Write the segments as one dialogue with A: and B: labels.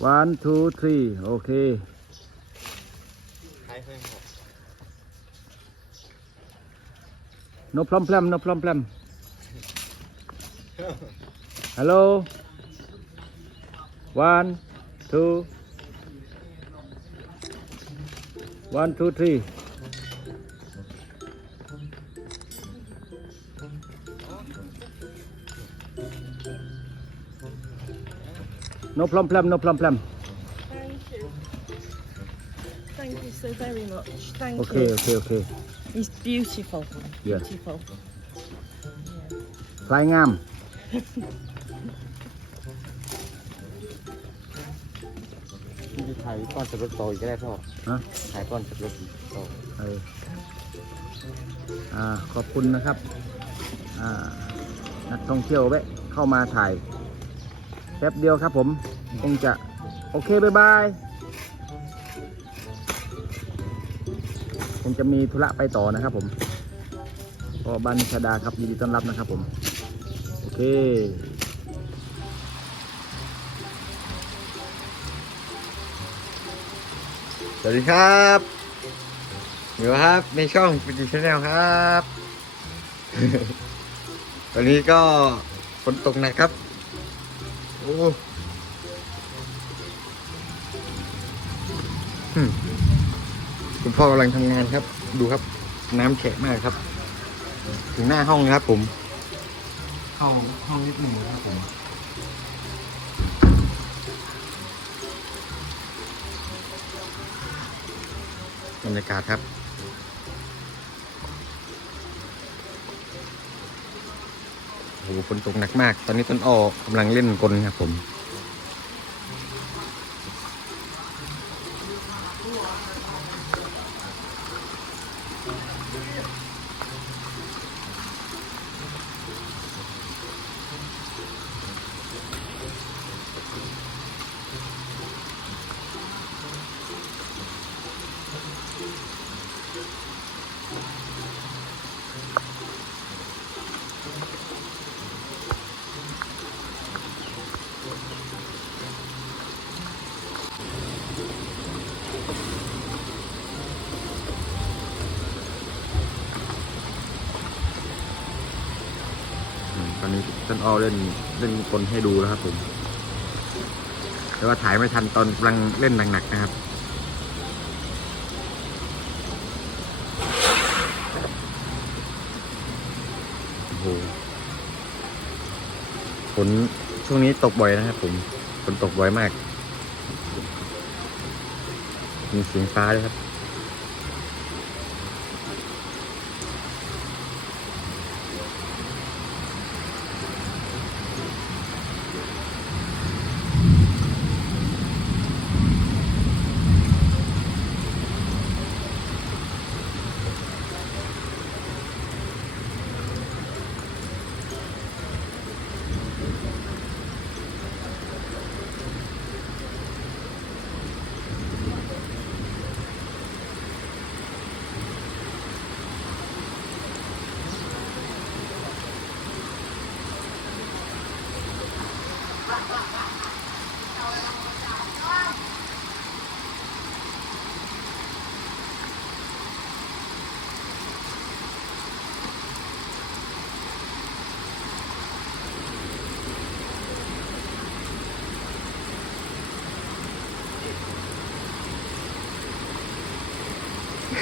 A: one two three โอเค
B: ใครเคยบอก
A: no problem no problem hello one two one two three no problem no problem
C: Thank you. Thank you so very much. Thank
A: okay
C: you.
A: okay okay
C: It's beautiful.
A: Yeah.
C: Beautiful.
A: พลายงาม
B: พี่จะถ่ายก้อนสับปะรดโตอีกก็ได้พ่อ
A: ฮะ
B: ถ่ายก้อนสับปะรดโต
A: เอออ่าขอบคุณนะครับ อ่า นักท่องเที่ยวแวะเข้ามาถ่าย แป๊บเดียวครับผม คงจะโอเคบายบายคงจะมีธุระไปต่อนะครับผมพอบันชดาครับยินดีต้อนรับนะครับผม โอเค
B: สวัสดีครับอยู่ครับในช่องปิติชาแนลครับ วันนี้ก็ฝนตกหนักครับ โอ้ พ่อกำลังทำงานครับ ดูครับ น้ำแฉะมากครับ ถึงหน้าห้องนะครับผม เข้าห้องนิดหนึ่งครับผมบรรยากาศครับ โอ้โหฝนตกหนักมาก ตอนนี้ต้นอ้อกำลังเล่นกลครับผม
A: อืมต อ้อเล่นเล่นกลให้ดูแล้วครับผมแต่ว่าถ่ายไม่ทันตอนกำลังเล่นหนักๆนะครับโอ้โหฝนช่วงนี้ตกบ่อยนะครับผมฝนตกบ่อยมาก มีเสียงฟ้าด้วยครับ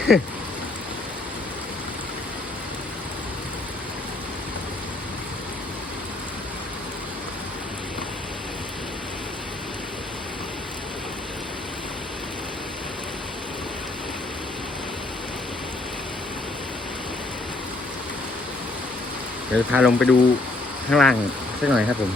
A: Yeah. เดี๋ยวพาลงไปดูข้างล่างสักหน่อยครับผม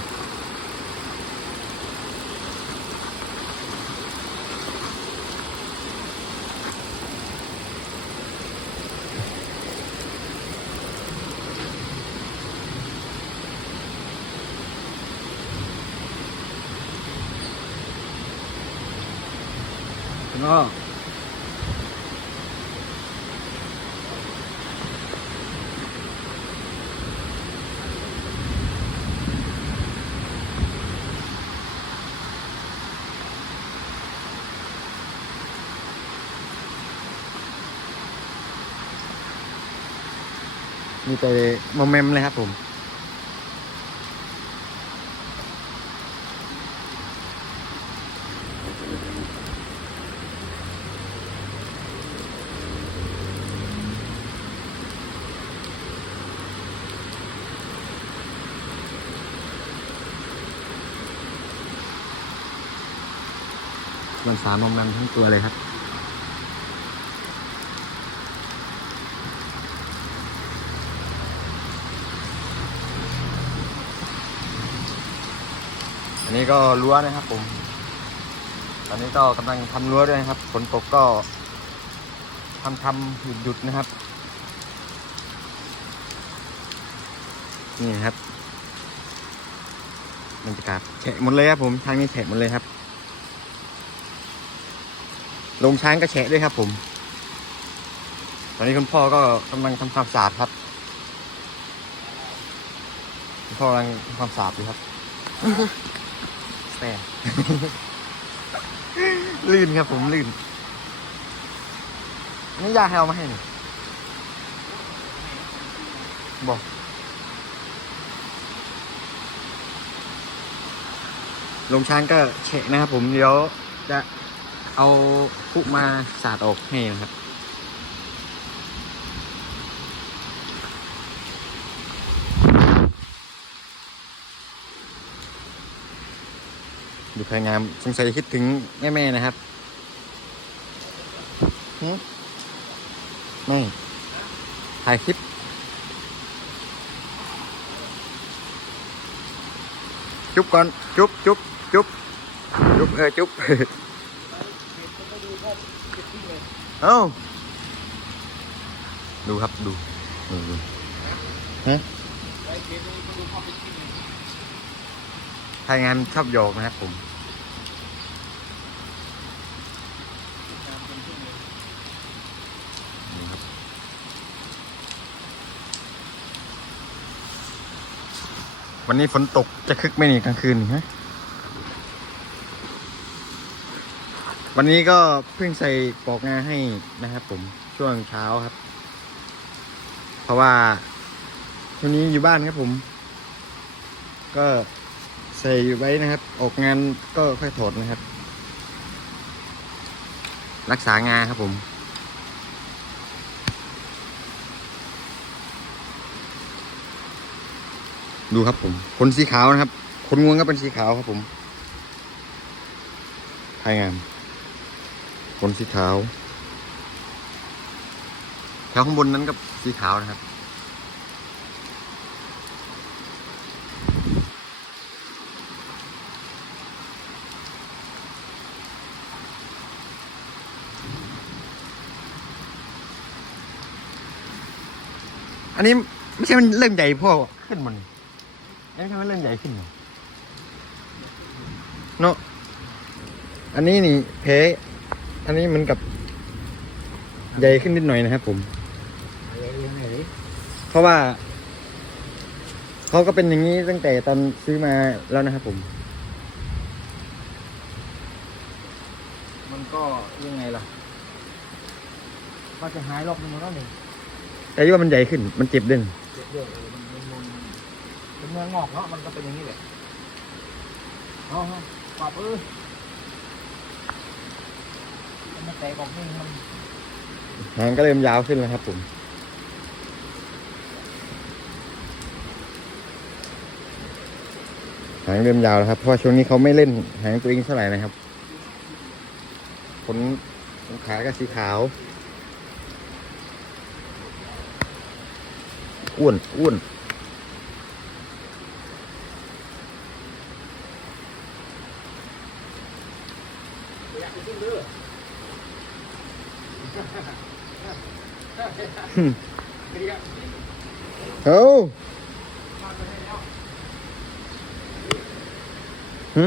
A: คุ
B: มีแต่โมเมมเลยครับผม มันสามมอมแมมทั้งตัวเลยครับ นี้ก็รั้วนะครับผม ตอนนี้ก็กำลังทำรั้วด้วยนะครับ ฝนตกก็ทำทำหยุดหยุดๆนะครับ นี่ครับบรรยากาศแฉะหมดเลยครับผมทางนี้แฉะหมดเลยครับลงช้างก็แฉะด้วยครับผม ตอนนี้คุณพ่อก็กำลังทำความสะอาดครับคุณพ่อกำลังทำความสะอาดอยู่ครับ แต่ลื่นครับผมลื่น นี่ยาให้เอามาให้หน่อยบอกลงช้างก็เฉะนะครับผมเดี๋ยวจะเอาคุกมาสาดออกให้นะครับ ดูพยายามสงสัยคิดถึงแม่ๆนะครับหึไม่ถ่ายคลิปจุ๊บก่อน จุ๊บจุ๊บจุ๊บจุ๊บเออจุ๊บเอ้าดูครับดูดูดูฮะทายงานชอบโยกนะครับผม นี่ครับ วันนี้ฝนตกจะคึกไหมนี่กลางคืนนะฮะวันนี้ก็เพิ่งใส่ปลอกงาให้นะครับผมช่วงเช้าครับ เพราะว่าวงนี้อยู่บ้านครับผม ก็ใส่ไว้นะครับ ออกงานก็ค่อยถอดนะครับ รักษางาครับผม ดูครับผมขนสีขาวนะครับขนงวงก็เป็นสีขาวครับผมภายงามขนสีขาวแถวข้างบนนั้นก็สีขาวนะครับ อันนี้ไม่ใช่มันเริ่มใหญ่พ่อขึ้นมัน ไม่ใช่มันเริ่มใหญ่ขึ้นเหรอเนาะอันนี้นี่เพอันนี้มันกับใหญ่ขึ้นนิดหน่อยนะครับผมเพราะว่าเขาก็เป็นอย่างนี้ตั้งแต่ตอนซื้อมาแล้วนะครับผม
A: มันก็ยังไงล่ะก็จะหายรอบนึงแล้วนี่
B: แต่ว่ามันใหญ่ขึ้น มันเจ็บด้วย
A: เจ็บเยอะเลยมันมันมัน เป็นเนื้องอกเนาะมันก็เป็นอย่างนี้แหละเอาะปรับเออมันแตกออกนี่มัน
B: หางก็เริ่มยาวขึ้นแล้วครับผมหางเริ่มยาวแล้วครับ เพราะช่วงนี้เขาไม่เล่นหางตัวเองเท่าไหร่นะครับขนขนขาก็สีขาว อ้วนอ้วน เอาฮึ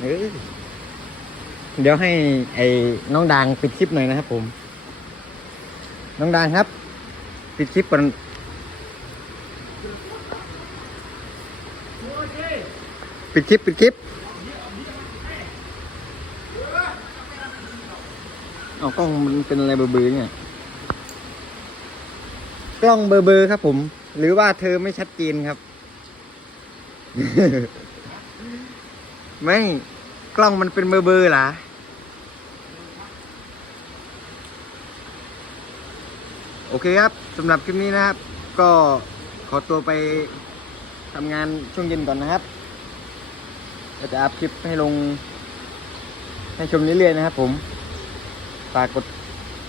B: เอ้ยเดี๋ยวให้ไอ้น้องดังปิดคลิปหน่อยนะครับผม น้องดังครับ ปิดคลิปก่อนปิดคลิปปิดคลิป เอากล้องมันเป็นอะไรเบลอๆเนี่ยกล้องเบอร์เบอร์ครับผม หรือว่าเธอไม่ชัดเจนครับ ไม่กล้องมันเป็นเบอร์เบอร์เหรอโอเคครับสำหรับคลิปนี้นะครับ ก็ขอตัวไปทำงานช่วงเย็นก่อนนะครับจะอัพคลิปให้ลง ให้ชมเรื่อยๆนะครับผม ฝากกด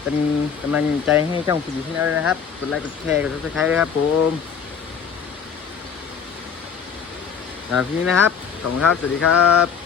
B: เป็นกำลังใจให้ช่องฟิจิชแนลยนะครับ กดไลค์ กดแชร์ กดซับสไครต์ด้วยครับผมสำหรับคลิปนี้นะครับ ขอบคุณครับ สวัสดีครับ